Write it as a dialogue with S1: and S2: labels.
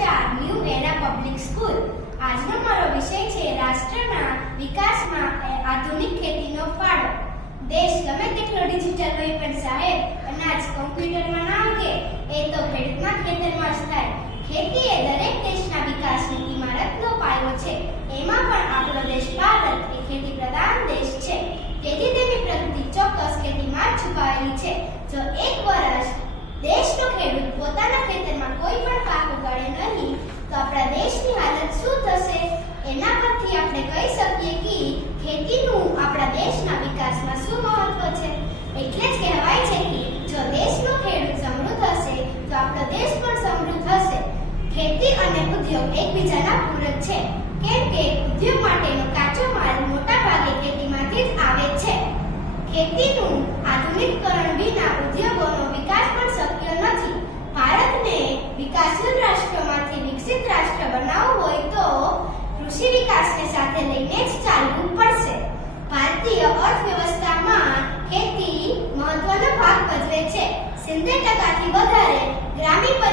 S1: ચાર ન્યુ એરા public school. આજનો મારો વિષય છે રાષ્ટ્રના વિકાસમાં આધુનિક ખેતીનો ફાળો. દેશ ગમે તેટલો ડિજિટલ હોય પણ સાહેબ, અનાજ કોમ્પ્યુટરમાં ના ઉગે એ તો ખેડૂતના ખેતરમાં જ થાય. ઉદ્યોગ એકબીજાના પૂરક છે. કેમ કે ઉદ્યોગ માટેનો કાચો માલ મોટા ભાગે ખેતીમાંથી જ આવે છે. ખેતીનું આધુનિકરણ વિના ઉદ્યોગોનો વિકાસ પણ શક્ય નથી. ભારતને વિકાસશીલ રાષ્ટ્રમાંથી વિકસિત રાષ્ટ્ર બનાવવું હોય તો કૃષિ વિકાસને સાથે લઈને જ ચાલવું પડશે. ભારતીય અર્થવ્યવસ્થામાં ખેતી મહત્વનો ભાગ ભજવે છે. સિત્તેર ટકાથી વધારે ગ્રામીણ